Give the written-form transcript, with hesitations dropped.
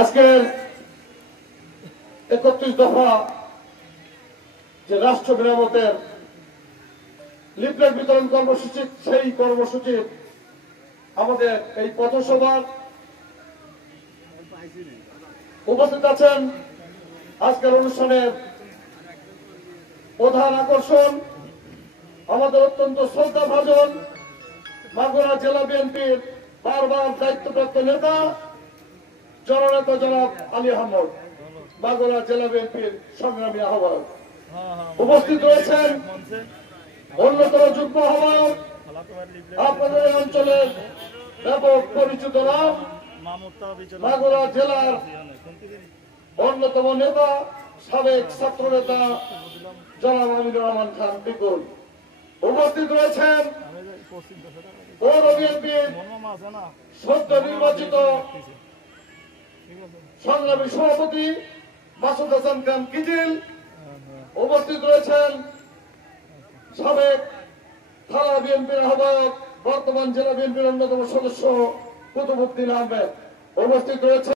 আজকের 31 দফা যে রাষ্ট্র মেরামতের লিফলেট বিতরণ কর্মসূচি, সেই কর্মসূচির আমাদের এই পথসভার উপস্থিত আছেন আজকের অনুষ্ঠানের প্রধান আকর্ষণ আমাদের অত্যন্ত শ্রদ্ধাভাজন মাগুরা জেলা বিএনপির বারবার দায়িত্বপ্রাপ্ত নেতা জননেতা জনাব আলী আহমদ, মাগুরা জেলা বিএনপির সংগ্রামী আহ্বায়ক। উপস্থিত রয়েছেন অন্যতম যুগ্ম আহ্বায়ক আপনাদের অঞ্চলের ব্যাপক পরিচিত নাম, মাগুরা জেলার অন্যতম নেতা সাবেক ছাত্র নেতা জনাব আমিনুর রহমান খান বিপুল। উপস্থিত রয়েছেন পৌর বিএনপির সদ্য নির্বাচিত সংগ্রামী সভাপতি মাসুদ হাসান খান কিজিল। উপস্থিত রয়েছেন সাবেক থানা বিএনপির আহ্বায়ক, বর্তমান জেলা বিএনপির অন্যতম সদস্য কুতুবউদ্দিন আহমেদ। উপস্থিত রয়েছে